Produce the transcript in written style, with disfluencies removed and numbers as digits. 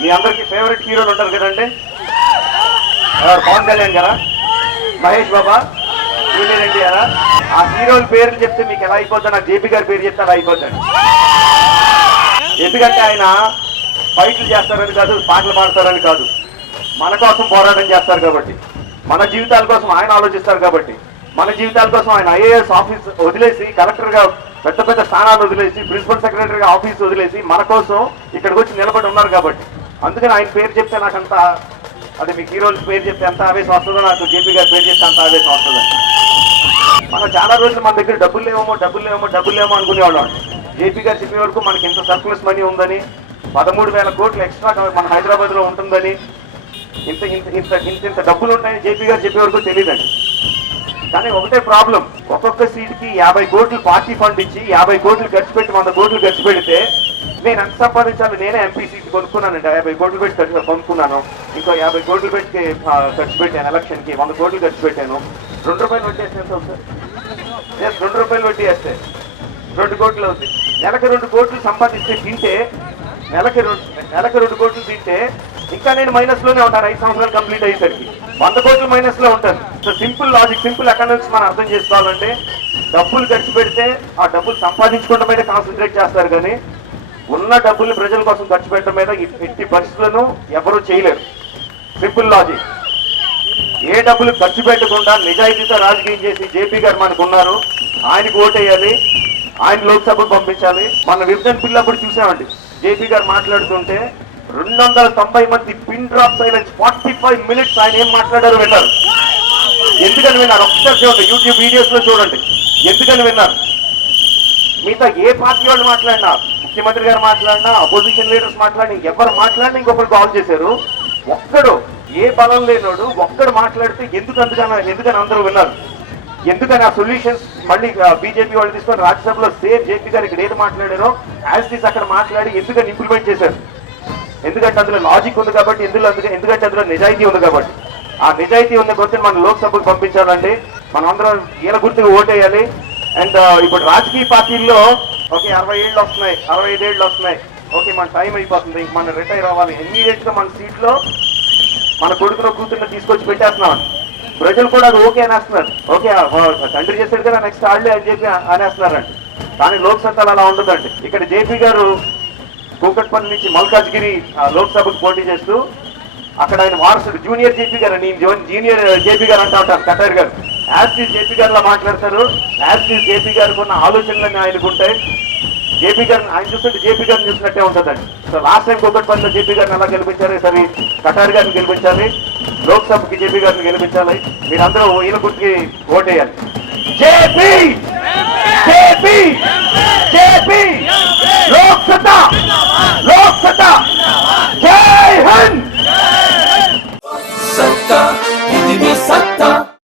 మీ అందరికి ఫేవరెట్ హీరోలు ఉంటారు కదండి, పవన్ కళ్యాణ్ గారా, మహేష్ బాబా, జూనియర్ ఎన్టీఆర్. ఆ హీరోల పేర్లు చెప్తే మీకు ఎలా అయిపోద్దా, నాకు జేపీ గారి పేరు చెప్తే అలా అయిపోద్దండి. ఎందుకంటే ఆయన ఫైట్లు చేస్తారని కాదు, పాటలు పాడతారని కాదు, మన కోసం పోరాటం చేస్తారు కాబట్టి, మన జీవితాల కోసం ఆయన ఆలోచిస్తారు కాబట్టి, మన జీవితాల కోసం ఆయన ఐఏఎస్ ఆఫీస్ వదిలేసి, కలెక్టర్గా పెద్ద పెద్ద స్థానాలు వదిలేసి, ప్రిన్సిపల్ సెక్రటరీగా ఆఫీస్ వదిలేసి మన కోసం ఇక్కడికి వచ్చి నిలబడి ఉన్నారు కాబట్టి, అందుకని ఆయన పేరు చెప్తే నాకంత, అదే మీకు హీరోల పేరు చెప్తే ఎంత ఆవేశం వస్తుందో, నాకు జేపీ గారి పేరు చెప్తే అంత ఆవేశం వస్తుందండి. మనం చాలా రోజులు మన దగ్గర డబ్బులు లేమో అనుకునేవాళ్ళం. జేపీ గారు చెప్పే వరకు మనకి ఇంత సర్ప్లస్ మనీ ఉందని, 13,000 కోట్లు ఎక్స్ట్రా మన హైదరాబాద్లో ఉంటుందని, ఇంత ఇంత ఇంత ఇంత ఇంత డబ్బులు ఉంటాయని జేపీ గారు చెప్పే వరకు తెలియదండి. కానీ ఒకటే ప్రాబ్లం, ఒక్కొక్క సీట్కి 50 కోట్లు పార్టీ ఫండ్ ఇచ్చి 50 కోట్లు ఖర్చు పెట్టి 100 కోట్లు ఖర్చు పెడితే నేను ఎంత సంపాదించాలి? నేనే ఎంపీ సీట్ కొనుక్కున్నానండి, 50 కోట్లు పెట్టి కొనుక్కున్నాను, ఇంకో 50 కోట్లు పెట్టి ఖర్చు పెట్టాను, ఎలక్షన్కి 100 కోట్లు ఖర్చు పెట్టాను. 2 రూపాయలు వడ్డీ వేస్తే ఎంత అవుతుంది? 2 రూపాయలు వడ్డీ వేస్తే 2 కోట్లు అవుతుంది. నెలకు 2 కోట్లు సంపాదిస్తే తింటే, నెలకు 2 కోట్లు తింటే ఇంకా నేను మైనస్ లోనే ఉంటాను. 5 సంవత్సరాలు కంప్లీట్ అయ్యేసరికి 100 కోట్లు మైనస్ లో ఉంటాను. So simple logic, simple economics మనం అర్థం చేసుకోవాలంటే, డబ్బులు ఖర్చు పెడితే ఆ డబ్బులు సంపాదించుకోవడం మీద కాన్సన్ట్రేట్ చేస్తారు, కానీ ఉన్న డబ్బుల్ని ప్రజల కోసం ఖర్చు పెట్టడం మీద ఎట్టి పరిస్థితులను ఎవరూ చేయలేరు. Simple logic. ఏ డబ్బులు ఖర్చు పెట్టకుండా నిజాయితీతో రాజకీయం చేసి జేపీ గారు మనకు ఉన్నారు, ఆయనకు ఓటేయాలి, ఆయన లోక్సభకు పంపించాలి. మన విభజన బిల్లు అప్పుడు చూసామండి, జేపీ గారు మాట్లాడుతుంటే 290 మంది పిన్ డ్రాప్ సైలెన్స్, 45 మినిట్స్ ఆయన ఏం మాట్లాడారో విన్నారు. ఎందుకని విన్నారు? ఒకసారి చూడండి, యూట్యూబ్ వీడియోస్ లో చూడండి ఎందుకని విన్నారు. మిగతా ఏ పార్టీ వాళ్ళు మాట్లాడినా, ముఖ్యమంత్రి గారు మాట్లాడినా, అపోజిషన్ లీడర్స్ మాట్లాడినా, ఎవరు మాట్లాడినా ఇంకొకరు కాల్ చేశారు. ఒక్కడు ఏ బలం లేనోడు ఒక్కడు మాట్లాడితే ఎందుకని అందరూ విన్నారు. ఎందుకని ఆ సొల్యూషన్స్ మళ్ళీ బీజేపీ వాళ్ళు తీసుకొని రాజ్యసభలో సేమ్ జేపీ గారు ఇక్కడ ఏది మాట్లాడారో యాజ్ దిస్ అక్కడ మాట్లాడి ఎందుకని ఇంప్లిమెంట్ చేశారు? ఎందుకంటే అందులో లాజిక్ ఉంది కాబట్టి, ఎందుకంటే అందులో నిజాయితీ ఉంది కాబట్టి. ఆ నిజాయితీ ఉన్న గుర్తుని మనం లోక్సభకు పంపించాలండి. మనం అందరం ఈయన గుర్తుకు ఓటేయాలి. అండ్ ఇప్పుడు రాజకీయ పార్టీల్లో ఓకే 60 ఏళ్ళు వస్తున్నాయి, 65 ఏళ్ళు వస్తున్నాయి, ఓకే మన టైం అయిపోతుంది, మనం రిటైర్ అవ్వాలి, ఇమ్మీడియట్ గా మన సీట్లో మన కొడుకును కూతురుని తీసుకొచ్చి పెట్టేస్తున్నాం. ప్రజలు కూడా అది ఓకే అనేస్తున్నారు. ఓకే తండ్రి చేశాడు కదా, నెక్స్ట్ ఆళ్లే అని చెప్పి అనేస్తున్నారండి. కానీ లోక్సభలో అలా ఉండదండి. ఇక్కడ జేపీ గారు కూకట్పల్లి నుంచి మల్కాజ్గిరి లోక్సభకు పోటీ చేస్తూ, అక్కడ ఆయన వారసుడు జూనియర్ జేపీ గారు, నేను జూనియర్ జేపీ గారు అంటా ఉంటాను, కటార్ గారు యాజ్ జేపీ గారిలా మాట్లాడతారు. యాజ్ జేపీ గారికి ఉన్న ఆలోచనలన్నీ ఆయనకు ఉంటాయి. జేపీ గారిని ఆయన చూస్తుంటే జేపీ గారిని చూసినట్టే ఉంటుందండి. సో లాస్ట్ టైం కూకట్పల్లిలో జేపీ గారిని ఎలా గెలిపించారు, సరే కటార్ గారిని గెలిపించాలి, లోక్సభకి జేపీ గారిని గెలిపించాలి. మీరందరూ ఈయన గుర్తుకి ఓటేయాలి. జేపీ జేపీ జేపీ లోక్సత్తా లోక్సత్తా